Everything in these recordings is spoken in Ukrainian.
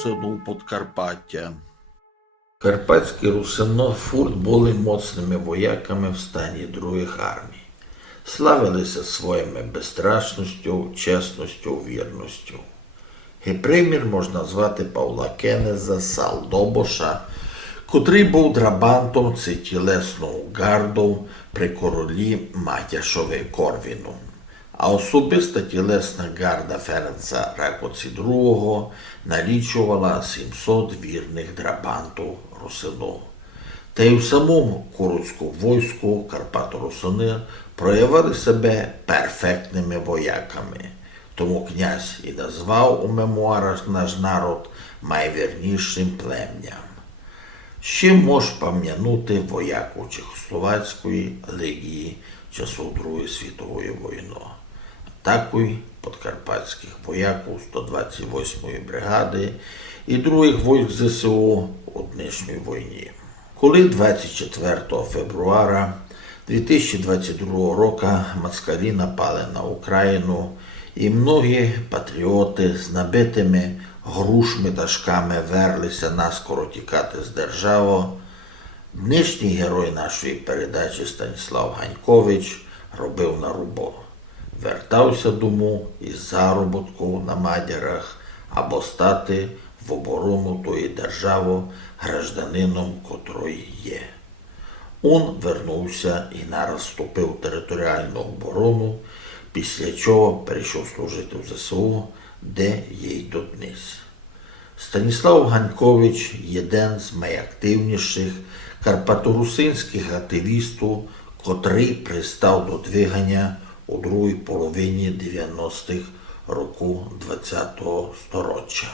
Русину Подкарпаття. Карпатські русинофурт були моцними вояками в стані других армій. Славилися своїми безстрашністю, чесністю, вірністю. І примір можна звати Павла Кенеза Салдобоша, котрий був драбантом чи тілесного гарду при королі Матяшові Корвіну. А особиста тілесна гарда Ференца Ракоці II налічувала 700 вірних драбанту русину. Та й у самому Куруцькому войску Карпато-Русини проявили себе перфектними вояками. Тому князь і назвав у мемуарах наш народ найвірнішим плем'ям. Ще мож пам'янути вояку Чехословацької легії часу Другої світової війни. Такий подкарпатських вояків 128-ї бригади і других військ ЗСУ у днішній війні. Коли 24 февруара 2022 року москалі напали на Україну, і многі патріоти з набитими грушми та шками верлися наскоро тікати з держави, Нинішній герой нашої передачі Станіслав Ганькович робив на рубо. Вертався дому із заробітку на мадярах або стати в оборону тої держави гражданином котрої є. Он вернувся і нараз вступив територіальну оборону, після чого перейшов служити в ЗСУ, де є й. Станіслав Ганькович один з найактивніших карпаторусинських активістів, котрий пристав до двигання у другій половині 90-х років ХХ століття.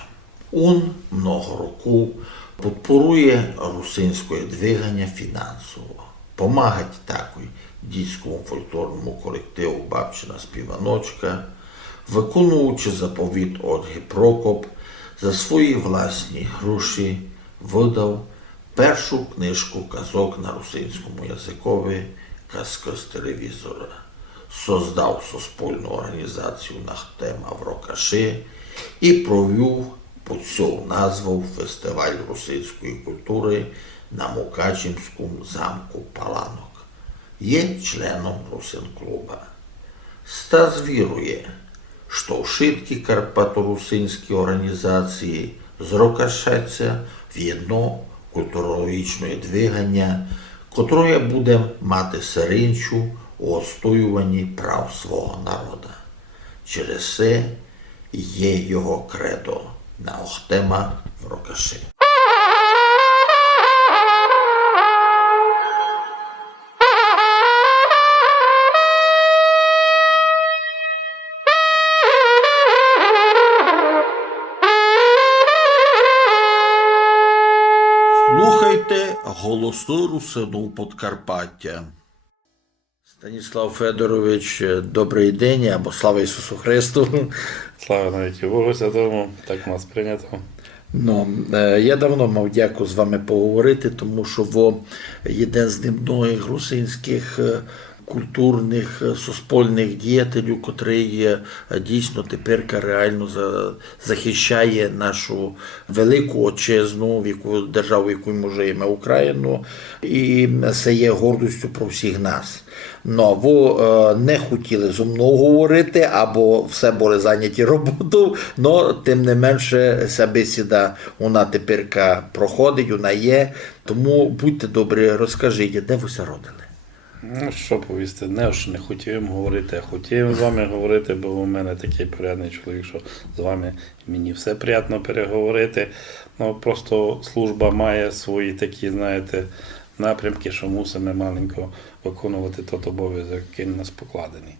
Он много років підпорує русинське двигання фінансово. Помагать також дітському фольклорному колективу Бабчина співаночка, виконуючи заповіт Ольги Прокоп, за свої власні гроші видав першу книжку казок на русинському язикові казка з телевізора. Создав суспільну організацію Нахтем Аврокаши і провів під цю назву фестиваль русинської культури на Мукачівському замку Паланок. Є членом Русин-клуба. Стас вірує, що вшитки карпаторусинські організації зрокашаться в одно культурологічне двигання, котре буде мати серинчу у отстоюванні прав свого народу. Через це є його кредо на Охтема в Рокаши. Слухайте голоси русину Подкарпаття. Станіслав Федорович, добрий день або слава Ісусу Христу. Слава навіть і Богу Святому, так у нас прийнято. Ну, е, я давно мав дяку з вами поговорити, тому що ви один з дневної грузинських е, культурних е, суспільних діятелів, котрий е, дійсно тепер реально захищає нашу велику отчизну, в яку державу, яку ми живемо, Україну, і це є гордістю про всіх нас. Ви е, не хотіли зі мною говорити, або все були зайняті роботою, але тим не менше ця бесіда вона тепер проходить, вона є. Тому будьте добрі, розкажіть, де ви ся родили? Ну, що повісти, не ж не хотів говорити, а хотів з вами говорити, бо у мене такий порядний чоловік, що з вами мені все приємно переговорити. Ну просто служба має свої такі, знаєте, напрямки, що мусимо маленько виконувати той обов'язок, який нас покладений.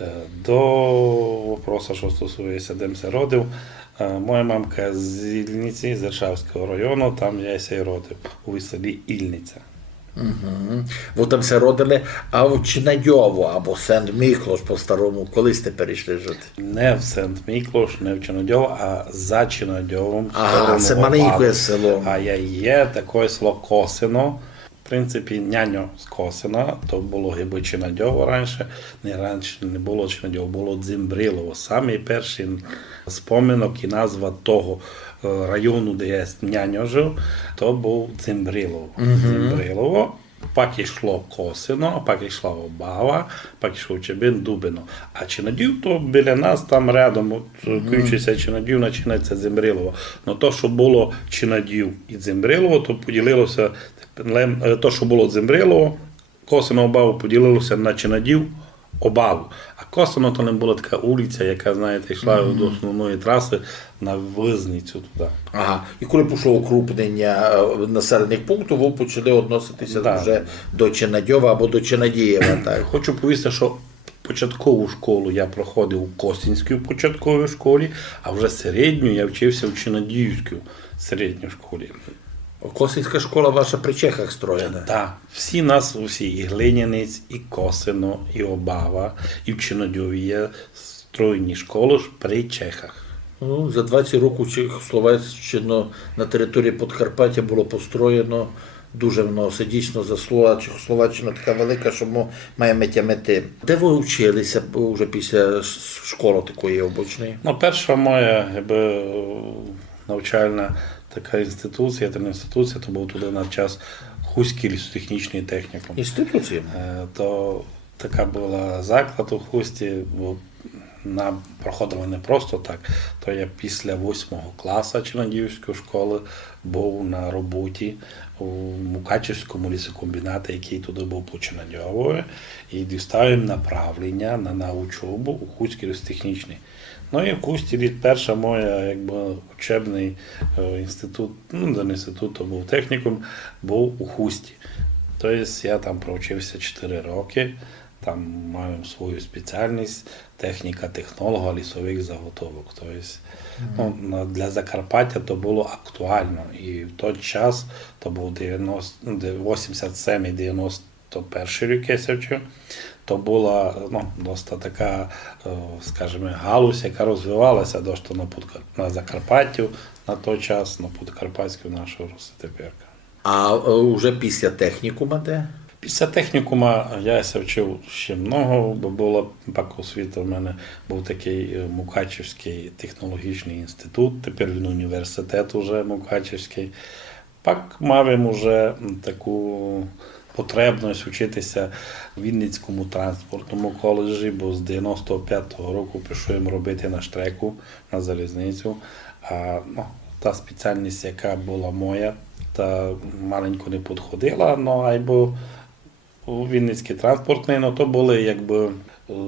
Е, До вопроса, що стосується, де я родив. е, Моя мамка з Ільниці, з Іршавського району, там я ся й родив у селі Ільниця. Угу. Ви там все родили, а в Чинадьово або Сент-Міклош по-старому, колись ти перейшли жити? Не в Сент-Міклош, не в Чинодьово, а за Чинодьовом. в Ага, це маленьке село. А я є таке село Косино. В принципі, няньо з Косина, то було гиби Чинадьово раніше, не раніше не було Чинадьово, було Дзимбрилово. Самий перший споминок і назва того району, де я няньо жив, то був Дзимбрилово. Дзимбрилово. Пак йшло Косино, пак йшла Обава, пак йшов Чебин, Дубино. А Чинадів то біля нас там рядом, включиться Чинадів, починається Дзимбрилово. Но то, що було Чинадів і Дзимбрилово, то поділилося, е, то, що було Дзимбрилово, Косино Обаву поділилося на Чинадів, Обаву. А Косино то не була така вулиця, яка, знаєте, йшла до основної траси на Визницю туди. Ага. І коли пішло укрупнення е, населених пунктів, ви почали відноситися Да. вже до Чинадьова або до Чинадієва. Так. Хочу повісти, що початкову школу я проходив у Костінській початковій школі, а вже середню я вчився в Чинадіївській середній школі. Косинська школа ваша при Чехах строєна. Так, всі нас, усі, і Глинянець, і Косино, і Обава, і в Чинадьові є стройні школи при Чехах. Ну, за 20 років Чехословаччину на території Подкарпаття було построєно дуже. Це дійсно заслуга Чехословаччина така велика, що ми маємо тямити. Де ви вчилися вже після школи такої обочної? Ну, перша моя якби, навчальна така інституція, та не інституція, то був туди на час Хуський лісотехнічний технікум. Інституція. Е, то така була заклад у хусті, бо нам проходило не просто так. То я після восьмого класу Чинадіївської школи був на роботі у Мукачівському лісокомбінаті, який туди був по Чинадьовою, і дістав їм направлення на, на учобу у Хуський лісотехнічний. Ну і в Кусті перша моя якби, учебний е, інститут, ну не інститут, то був технікум, був у Хусті. Тобто я там провчився 4 роки, там маю свою спеціальність, техніка технолога лісових заготовок. Тобто, ну, для Закарпаття то було актуально. І в той час то був 87-91 рік я вчив. То була ну, досить така, е, скажімо, галузь, яка розвивалася досить на, на Закарпаттю на той час, на Подкарпатську нашу Роситепірка. А е, вже після технікума де? Після технікума я ся вчив ще много, бо була пак освіта. У мене був такий е, Мукачівський технологічний інститут, тепер він університет уже Мукачівський. Пак мав уже таку потребність вчитися в Вінницькому транспортному коледжі, бо з 95-го року пішов робити на штреку на залізницю. А ну, та спеціальність, яка була моя, та маленько не підходила, ну айбо у Вінницький транспортний, ну то були якби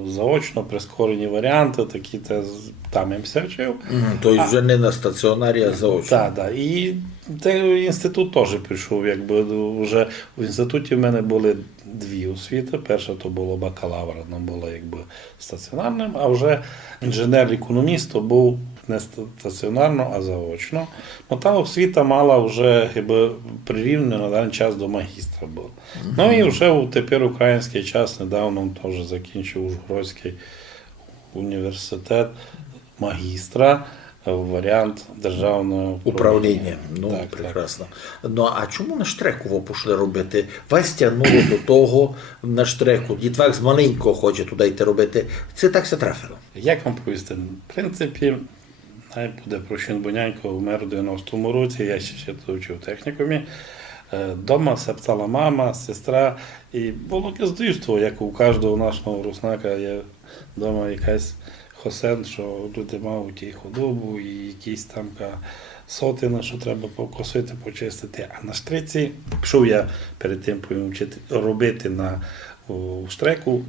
заочно прискорені варіанти, такі те там я все вчив. Тобто вже не на стаціонарі, а заочно. Так, так. І те, інститут теж пішов. Якби вже в інституті в мене були дві освіти. Перша то було бакалавра, воно було якби стаціонарним, а вже інженер-економіст то був не стаціонарно, а заочно. Ну та освіта мала вже якби прирівнена на даний час до магістра була. Ну і вже у тепер український час недавно теж закінчив Ужгородський університет магістра. е, Варіант державного Управління. Ну, Так, так. Ну, а чому на штреку ви пішли робити? Вас тягнуло до того на штреку. Дітвак з маленького хоче туди йти робити. Це так все трафило. Як вам повісти? В принципі, най буде Прощин Бонянько вмер у 90-му році, я ще ще вчив в технікумі. Е, Дома септала мама, сестра, і було якесь дивство, як у кожного нашого руснака є вдома якась хосен, що люди мають і худобу, і якісь там ка, сотини, що треба покосити, почистити. А на штриці пішов я перед тим вчити робити на у штреку.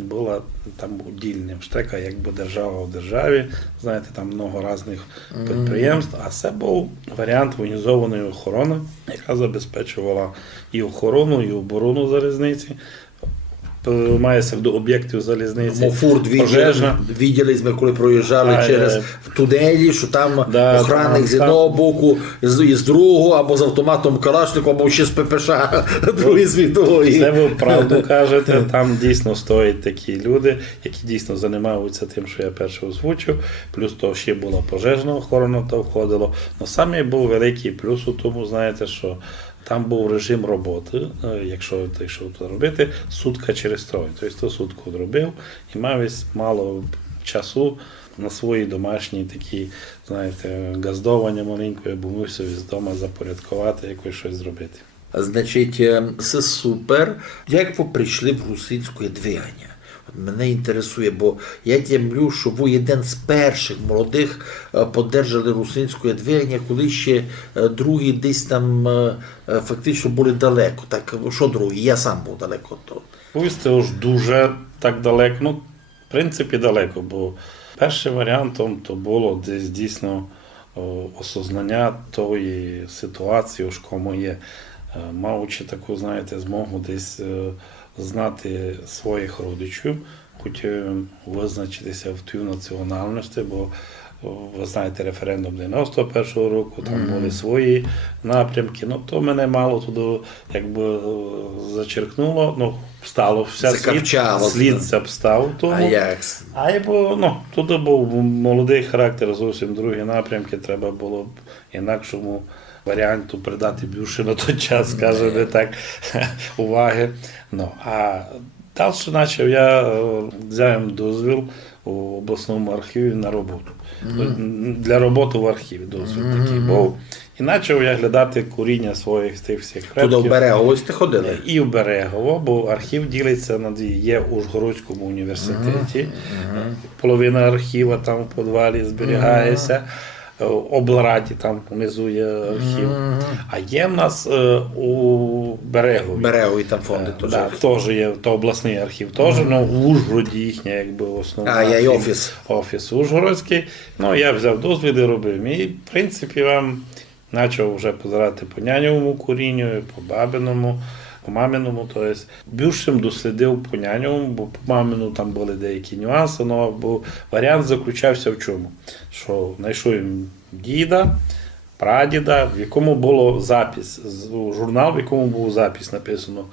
Була там удільним дільним штрека, якби держава в державі. Знаєте, там много різних підприємств. А це був варіант воєнізованої охорони, яка забезпечувала і охорону, і оборону залізниці. Мається до об'єктів залізниці. Мофурт пожежна. відділи ми, коли проїжджали А, через е, в тунелі, що там Да, охранник там, з одного боку, з, і з другого, або з автоматом Калашникова, або ще з ППШ Другої світової. Це ви правду кажете. Там дійсно стоять такі люди, які дійсно займаються тим, що я перше озвучив. Плюс то ще була пожежна охорона, то входило. Но саме був великий плюс у тому, знаєте, що Там був режим роботи, е, якщо ти йшов робити, сутка через троє. Тобто сутку робив і мав мало часу на свої домашні такі, знаєте, газдування маленької, бо мусив з дому запорядкувати, якось щось зробити. Значить, е, це супер. Як ви прийшли в русинське двигання? Мене інтересує, бо я тямлю, що ви один з перших молодих е, подержали русинське двигання, коли ще е, другі десь там е, фактично були далеко. Так, що другі? Я сам був далеко. То. Повісти уж дуже так далеко. Ну, в принципі, далеко, бо першим варіантом то було десь дійсно осознання тої ситуації, у кому є. Маючи таку, знаєте, змогу десь знати своїх родичів, хотів визначитися в тій національності, бо ви знаєте, референдум 91-го року, там були свої напрямки. Ну, то мене мало туди якби е, зачеркнуло, ну, стало вся слід, Закапчало, слід так. запстав тому. А як? А я бо, ну, туди був молодий характер, зовсім другі напрямки, треба було б інакшому варіанту придати більше на той час, скажімо так, уваги. Ну, а далі почав я е, взяв дозвіл у обласному архіві на роботу. Для роботи в архіві дозвіл такий був. І почав я глядати коріння своїх тих всіх Туди в берегу ось ти ходили? І в Берегово, бо архів ділиться на дві. Є у Ужгородському університеті. Половина архіва там в підвалі зберігається. Е, Облраді там внизу є архів. А є в нас е, у Берегові. Берегу і там фонди Е, теж. Да, теж є то обласний архів, теж, ну в Ужгороді їхня, якби основна. А, є офіс. Офіс Ужгородський. Ну, я взяв дозвіл і робив. І, в принципі, вам почав вже позирати по няньовому корінню, і по бабиному, по маминому. Тобто, більшим дослідив по няньовому, бо по мамину там були деякі нюанси. Ну, бо варіант заключався в чому? Що знайшов їм діда, прадіда, в якому було запис, журнал, в якому був запис написано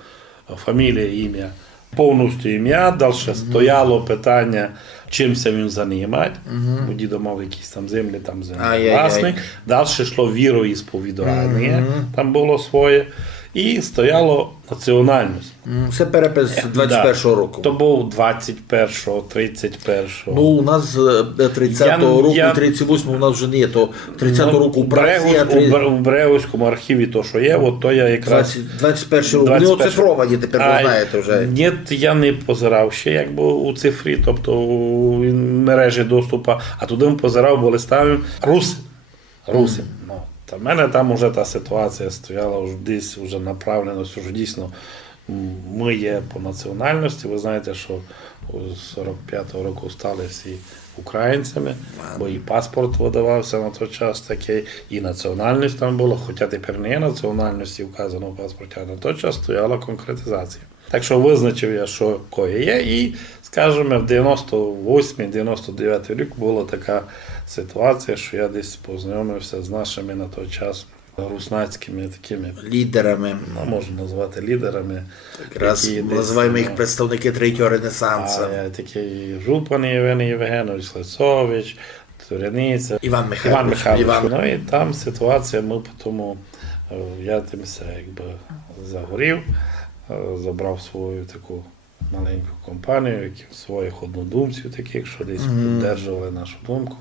фамілія, ім'я, повністю ім'я. Далі стояло питання, чимся він займає. У діда мав якісь там землі, там Ай-яй-яй. власник. Далі йшло віроісповідання, там було своє. І стояло національність. Це перепис 21-го року. То був 21-го, 31-го. Ну, у нас е, 30-го Я- року, я- 38-го у нас вже не є, то 30-го року в праці, а Брегус- три- у Бре- архіві то, що є, от то я якраз 21 рік. Вони 21. оцифровані тепер, ви знаєте вже. Ні, я не позирав ще якби у цифрі, тобто у мережі доступу, а туди позирав, бо листами русин. Русин. Ну, та в мене там вже та ситуація стояла вже десь вже направленість, вже дійсно ми є по національності. Ви знаєте, що з 45-го року стали всі українцями, бо і паспорт видавався на той час такий, і національність там була, хоча тепер не є національності вказано в паспорті, а на той час стояла конкретизація. Так що визначив я, що кое є, і, скажімо, в 98-99 рік була така ситуація, що я десь познайомився з нашими на той час руснацькими такими, Лідерами. ну, можна назвати лідерами. Якраз називаємо їх ну, представники третього ренесансу. а, е, такий Жупан Євген Євгенович, Слецович, Туряниця, Іван Михайлович. Іван Михайлович. Іван. Ну і там ситуація, ми тому е, я тимся якби загорів, забрав свою таку маленьку компанію, своїх однодумців, таких, що десь підтримували нашу думку.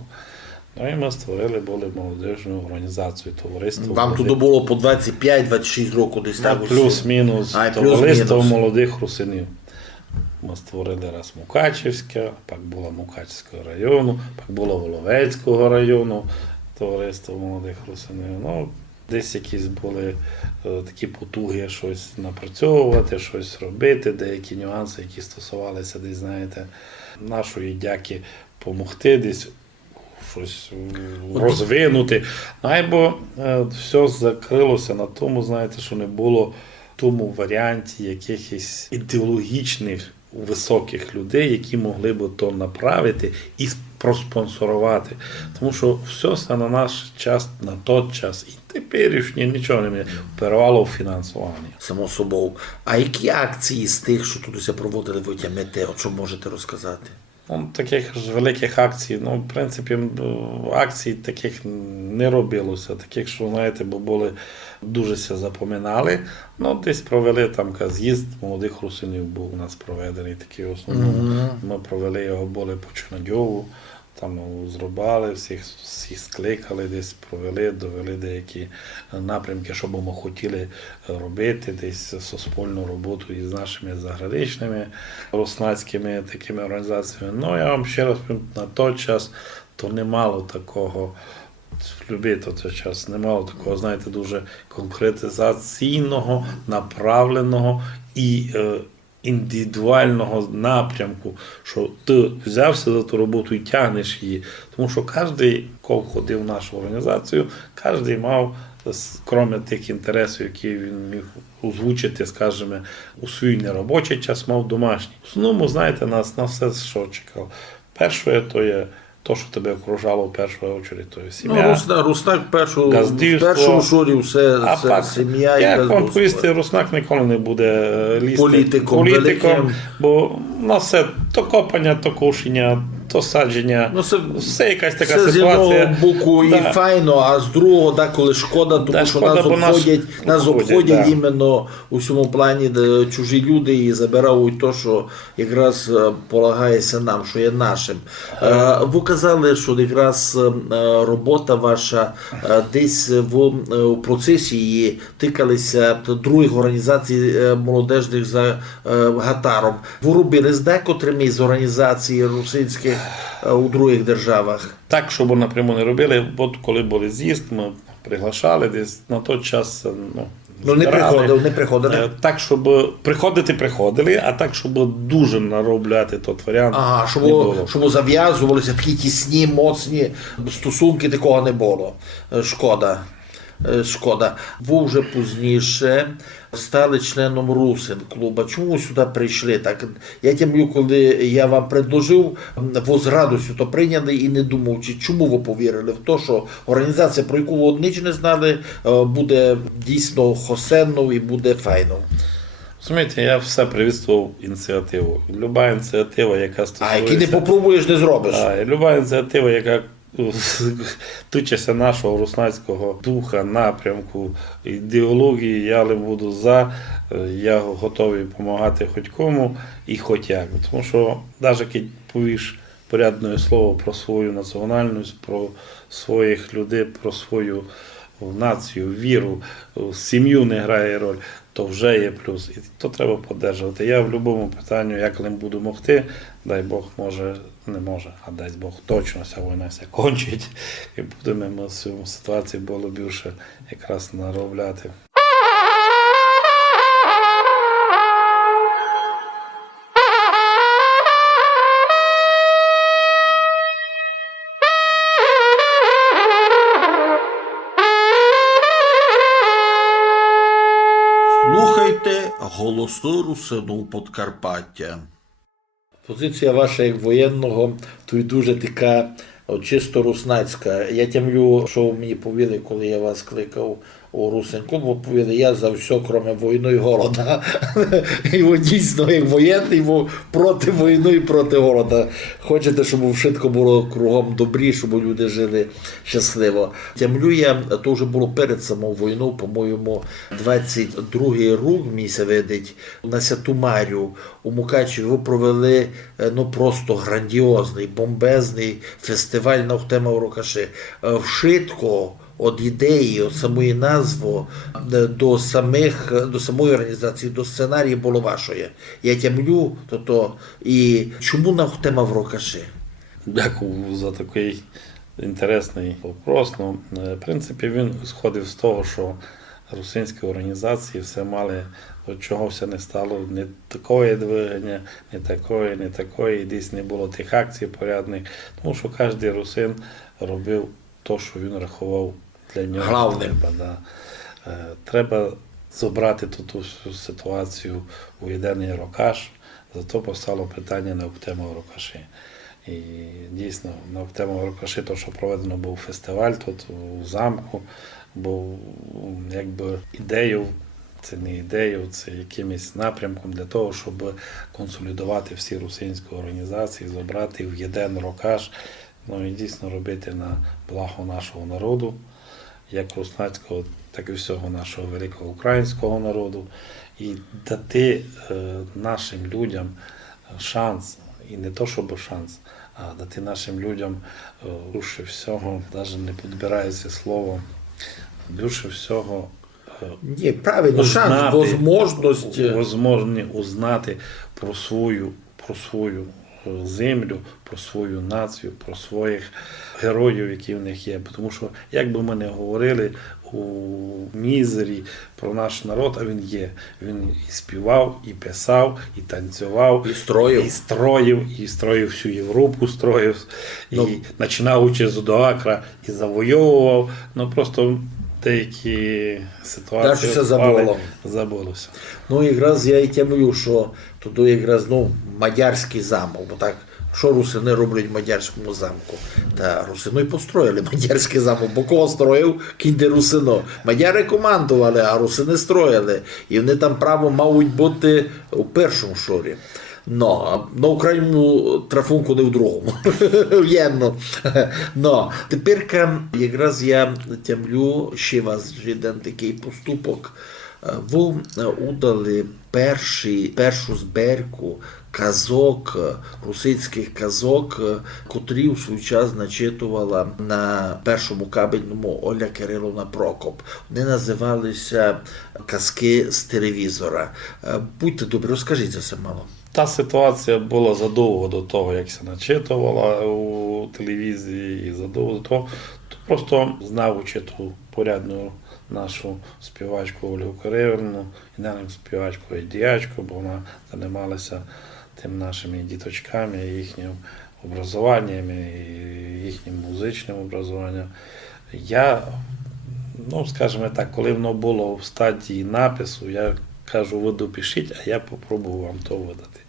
Ну і ми створили були молодіжну організацію, товариство. Вам туди було по 25-26 років десь так. плюс-мінус А, товариство плюс-мінус. молодих русинів. Ми створили раз Мукачівське, пак було Мукачівського району, пак було Воловецького району, товариство молодих русинів. Ну, десь якісь були е, такі потуги щось напрацьовувати, щось робити, деякі нюанси, які стосувалися десь, знаєте, нашої дяки помогти десь щось розвинути. Найбо е, все закрилося на тому, знаєте, що не було в тому варіанті якихось ідеологічних високих людей, які могли б то направити і проспонсорувати. Тому що все це на наш час, на той час і теперішнє нічого не впирало в фінансування. Само собою. А які акції з тих, що тут проводили, ви тямите? Що можете розказати? Ну, таких ж великих акцій, ну, в принципі, акцій таких не робилося. Таких, що, знаєте, бо були дуже все запоминали. Ну, десь провели там з'їзд молодих русинів був у нас проведений такий в основному. Ми провели його були по Чорнодьову, там зрубали, всіх, всіх скликали, десь провели, довели деякі напрямки, що би ми хотіли робити, десь суспільну роботу із нашими заграничними руснацькими такими організаціями. Ну, я вам ще раз на той час то не мало такого. В любий той час не мало такого, знаєте, дуже конкретизаційного, направленого і е, індивідуального напрямку, що ти взявся за ту роботу і тягнеш її. Тому що кожен, кого входив в нашу організацію, кожен мав, с- крім тих інтересів, які він міг озвучити, скажімо, у свій неробочий час, мав домашній. В основному, знаєте, нас на все, що чекав. Перше, то є то, що тебе окружало в першу чергу, то є Ну, сім'я. Русна, Руснак першу, в першому шурі все, А все пак, сім'я і як вам повісти, Руснак ніколи не буде е, лізти Політиком політиком бо на все то копання, то кошення, то садження. Ну, це, все якась така це з ситуація. одного боку і файно, а з другого, да, коли шкода, тому Да, що шкода, нас обходять, нас обходять, да. іменно у цьому плані де чужі люди і забирають те, що якраз е, полагається нам, що є нашим. Е, Ви казали, що якраз е, робота ваша десь в у процесі її тикалися других організацій молодежних за Гатаром. Ви робили з декотрими з організацій русинських е, у других державах. Так, щоб напряму не робили, бо коли були з'їзд, ми приглашали десь на той час. е, Ну, Ну не приходив, не приходили. Е, Так, щоб приходити, приходили, а так, щоб дуже наробляти тот варіант. Ага, не щоб, було. щоб зав'язувалися такі тісні, моцні стосунки, такого не було. Шкода. Шкода. Ви вже пізніше стали членом Русин клуба. Чому ви сюди прийшли? Так, я тямлю, коли я вам предложив, ви з радістю то прийняли і не думав, чи чому ви повірили в те, що організація, про яку ви одніч не знали, е, буде дійсно хосенною і буде файною. Розумієте, я все привітствував ініціативу. Люба ініціатива, яка стосується... А які не попробуєш, не зробиш. А, люба ініціатива, яка тичиться нашого руснацького духа, напрямку, ідеології, я не буду за. Е, Я готовий допомагати хоч кому і хоч як. Тому що навіть як повіш порядне слово про свою національність, про своїх людей, про свою націю, віру, сім'ю не грає роль, то вже є плюс. І то треба підтримувати. Я в будь-якому питанні, як ним буду могти, дай Бог може, не може, а дай Бог точно ця війна ся кончить. І будемо в цьому ситуації було більше якраз наробляти. Голоси русину Подкарпаття. Позиція ваша як воєнного, то й дуже така чисто руснацька. Я тямлю, що ви мені повіли, коли я вас кликав у повіли, я за все, крім війни і голода. І ви дійсно як воєнний, бо проти війни і проти голода. Хочете, щоб вшитко було кругом добрі, щоб люди жили щасливо. Тямлю я, то вже було перед самою війною, по-моєму, 22-й рік місяця видить на Святу Марію у Мукачеві провели е, ну просто грандіозний, бомбезний фестиваль на тему Рокаши. Е, Вшитко від ідеї, від самої назви до самих до самої організації, до сценарію було вашої. Я тямлю, то то і чому на тема в Рокаши? Дякую за такий інтересний вопрос. Ну, е, в принципі, він сходив з того, що русинські організації все мали, от чого все не стало, не такої двигання, не такої, не такої, десь не було тих акцій порядних. Тому що кожен русин робив те, що він рахував для нього. Главним. Треба, да. Е, треба забрати ту, ту ситуацію у єдиний рокаш, зато постало питання на тему рокаші. І дійсно на тему Рокаши, то, що проведено був фестиваль тут у замку, був якби ідею це не ідею, це якимось напрямком для того, щоб консолідувати всі русинські організації, зібрати в єдин рокаж, ну і дійсно робити на благо нашого народу, як руснацького, так і всього нашого великого українського народу, і дати е, нашим людям шанс, і не то, щоб шанс, а дати нашим людям е, більше всього, навіть не підбирається слово, більше всього. е, Ні, правильно, шанс, узнати, возможність. возможні узнати про свою, про свою е, землю, про свою націю, про своїх героїв, які в них є. Тому що, як би ми не говорили у мізері про наш народ, а він є. Він і співав, і писав, і танцював, І строїв. і строїв, і строїв всю Європу, строїв, і Ну. починаючи з Доакра, і завойовував. Ну просто деякі ситуації Дальше все забуло. забулося. Ну, якраз я і тямлю, що туди якраз ну, мадярський замок, бо так. Що русини роблять в мадярському замку? Та русино й построїли мадярський замок. Бо кого строїв кінде русино. Мадяри командували, а русини строїли. І вони там право мають бути у першому шорі. Но, на Україну трафунку не в другому. Єнно. Но тепер якраз я тямлю ще вас один такий поступок. Ви удали перший, першу зберку казок, русицьких казок, котрі в свій час начитувала на першому кабельному Оля Кириловна Прокоп. Вони називалися казки з телевізора. Будьте добрі, розкажіть за це мало. Та ситуація була задовго до того, як це начитувала у телевізії, і задовго до того. То просто знаючи ту порядну нашу співачку Ольгу Кирилівну, і не співачку, й діячку, бо вона займалася тим нашими діточками, їхнім образуванням, їхнім музичним образуванням. Я, ну скажімо так, коли воно було в стадії напису, я кажу, ви допишіть, а я попробую вам то видати.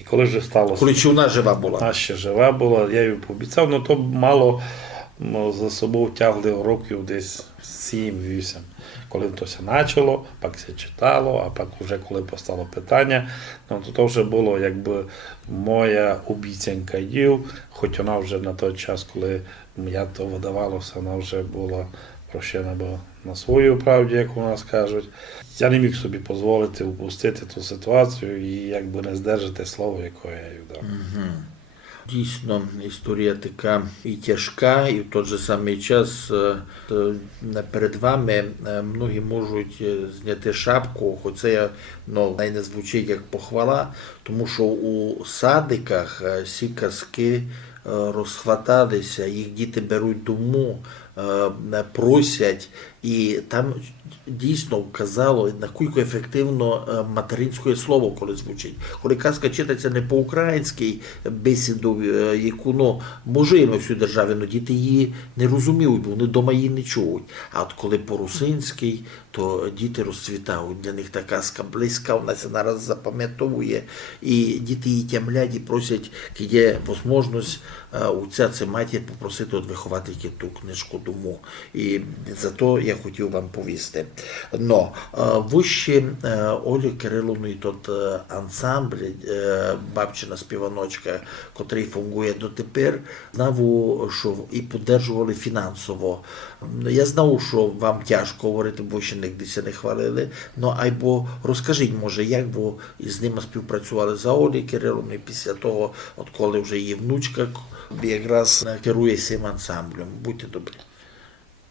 І коли вже стало Коли чи вона жива була? вона ще жива була, я їй пообіцяв, ну то мало ну, за собою тягли років десь 7-8. Коли то все почало, пак все читало, а пак вже коли постало питання, ну то, то вже було якби моя обіцянка їв, хоч вона вже на той час, коли я то видавалося, вона вже була прощена бо на свою правді, як у нас кажуть. Я не міг собі дозволити упустити ту ситуацію і якби не здержати слово, яке я їй дав. Дійсно, історія така і тяжка, і в той же самий час е, е, перед вами е, многі можуть зняти шапку, хоч це ну, не звучить як похвала, тому що у садиках всі казки розхваталися, їх діти беруть дому, просять, і там дійсно вказало, наскільки ефективно е, материнське слово, коли звучить. Коли казка читається не по-українськи, бесіду, е, яку ну, можливо всю державі, але діти її не розуміють, бо вони вдома її не чують. А от коли по-русинськи, то діти розцвітають. Для них та казка близька, вона це нараз запам'ятовує. І діти її тямлять і просять, є можливість е, у це матір попросити от вихователки ту книжку дому. І за то я хотів вам повісти. Но е, ви ще е, Олі Кириловної тот е, ансамбль, е, бабчина співаночка, котрий фунгує дотепер, знав, що і підтримували фінансово. Я знав, що вам тяжко говорити, бо ще нігде не хвалили. Ну, айбо розкажіть, може, як ви із ними співпрацювали за Олі Кириловною після того, от коли вже її внучка якраз керує цим ансамблем. Будьте добрі.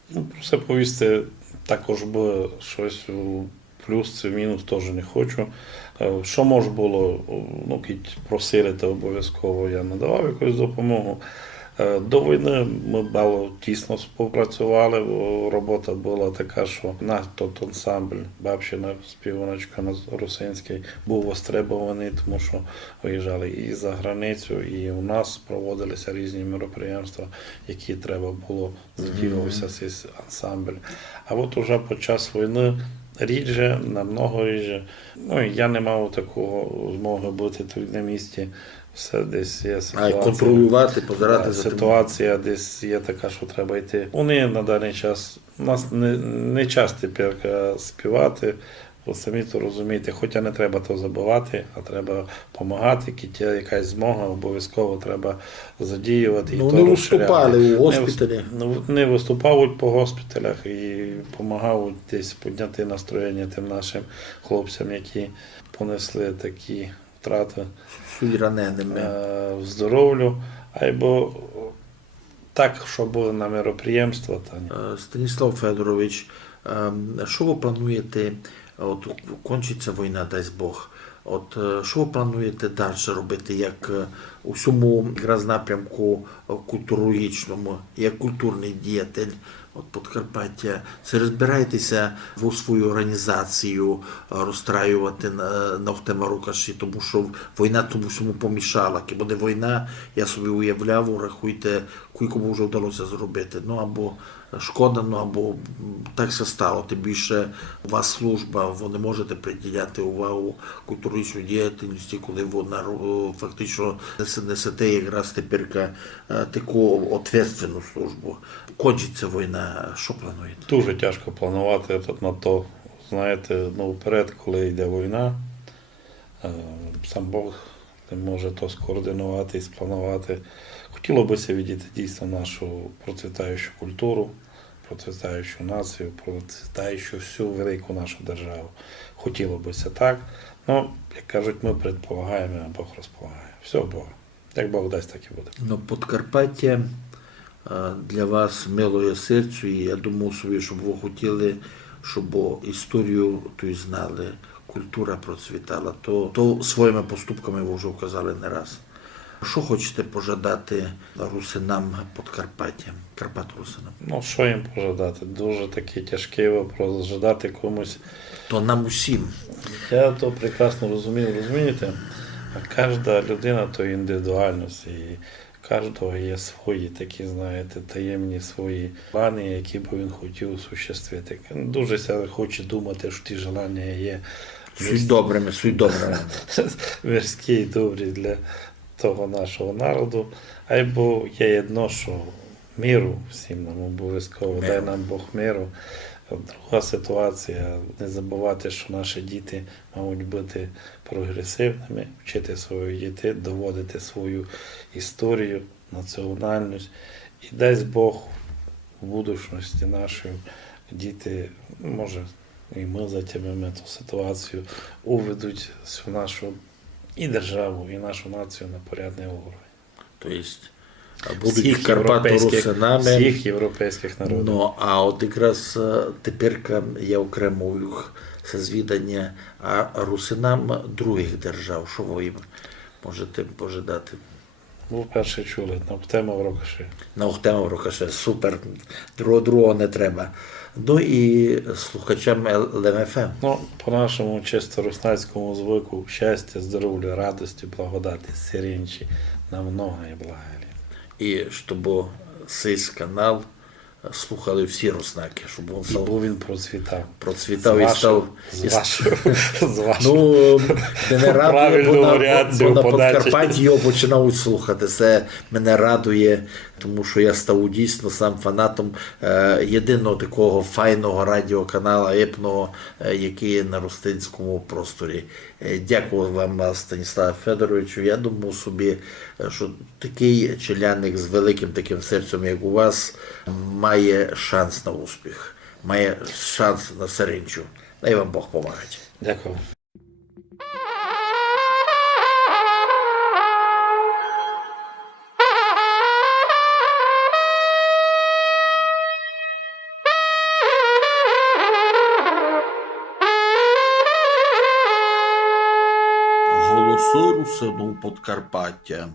Ну, про все повісти також би щось у плюс чи мінус теж не хочу. Е, Що може було, ну, просили, то обов'язково я надавав якусь допомогу. Е, До війни ми мало тісно співпрацювали, бо робота була така, що наш тот ансамбль, бабщина співаночка на русинський, був востребований, тому що виїжджали і за границю, і у нас проводилися різні мероприємства, які треба було задіювався цей ансамбль. А от уже під час війни рідше, намного рідше. Ну і я не мав такого змоги бути тут на місці. Все десь є А контролювати, позирати за тим. ситуація десь є така, що треба йти. Вони на даний час у нас не, не час тепер е, співати. Ви самі то розумієте, хоча не треба то забувати, а треба допомагати, кіття якась змога, обов'язково треба задіювати. і Ну, то не виступали у госпіталі. Ну, не виступають по госпіталях і допомагають десь підняти настроєння тим нашим хлопцям, які понесли такі втрати раненими. е, в здоров'ю, або так, що були на мероприємства. Е, Станіслав Федорович, ем, що ви плануєте, от кончиться війна, дасть Бог. От е, що ви плануєте далі робити, як е, у всьому якраз напрямку е, культурологічному, як культурний діятель от Подкарпаття? Це розбираєтеся в свою організацію розстраювати на, на Охтема Рукаші, тому що війна тому всьому помішала. Як буде війна, я собі уявляв, рахуйте, кілько вже вдалося зробити. Ну або шкода, ну або так все стало. Тим більше у вас служба, ви не можете приділяти увагу культуричній діяльності, коли ви на ру- фактично несете якраз тепер е, таку відповідальну службу. Кончиться війна, що плануєте? Дуже тяжко планувати тут на то. Знаєте, ну вперед, коли йде війна, е, сам Бог не може то скоординувати і спланувати. Хотіло б видіти дійсно нашу процвітаючу культуру, процвітаючу націю, процвітаючу всю велику нашу державу. Хотіло б так. Ну, як кажуть, ми предполагаємо, а Бог розполагає. Все Бог. Як Бог дасть, так і буде. Ну, Подкарпаття е, для вас милує серцю, і я думав собі, щоб ви хотіли, щоб історію ту знали, культура процвітала, то, то своїми поступками ви вже вказали не раз. Що хочете пожадати русинам Подкарпаття, Карпат русинам? Ну, що їм пожадати? Дуже такий тяжкий вопрос. Жадати комусь То нам усім. Я то прекрасно розумію, розумієте? А Кожна людина то індивідуальність, і кожного є свої такі, знаєте, таємні свої плани, які б він хотів осуществити. Дуже хоче думати, що ті желання є Суть добрими, суть добрими. мирські і добрі для того нашого народу. Або є одно, що миру всім нам обов'язково, дай нам Бог миру. Друга ситуація, не забувати, що наші діти мають бути прогресивними, вчити своїх дітей, доводити свою історію, національність. І дасть Бог в будучності нашої діти, може, і ми затягнемо ту ситуацію, уведуть всю нашу і державу, і нашу націю на порядний уровень. Тобто будуть Всіх Карпати європейських, русинами. всіх європейських народів. Ну, а от якраз е, тепер я окремо їх звідання, а русинам других держав, що ви їм можете пожидати? Ви вперше чули, на тема в Рокоші. На Охтема Рокаше, супер, другого, другого не треба. Ну і слухачам ЛМФМ. Ну, по нашому чисто руснацькому звику щастя, здоров'я, радості, благодаті, сирінчі на много і благалі. І щоб цей канал слухали всі руснаки, щоб він став, Бо він процвітав. процвітав з і став. з з. Ну, мене радує, бо на, бо на. Подкарпатті його починають слухати. Це мене радує, тому що я став дійсно сам фанатом е, єдиного такого файного радіоканала епного, е, який є на Ростинському просторі. Е, дякую вам, е, Станіслав Федоровичу. Я думав собі, що такий челяник з великим таким серцем, як у вас, має шанс на успіх, має шанс на саринчу. Дай вам Бог помагати. Дякую. Русину Подкарпаття.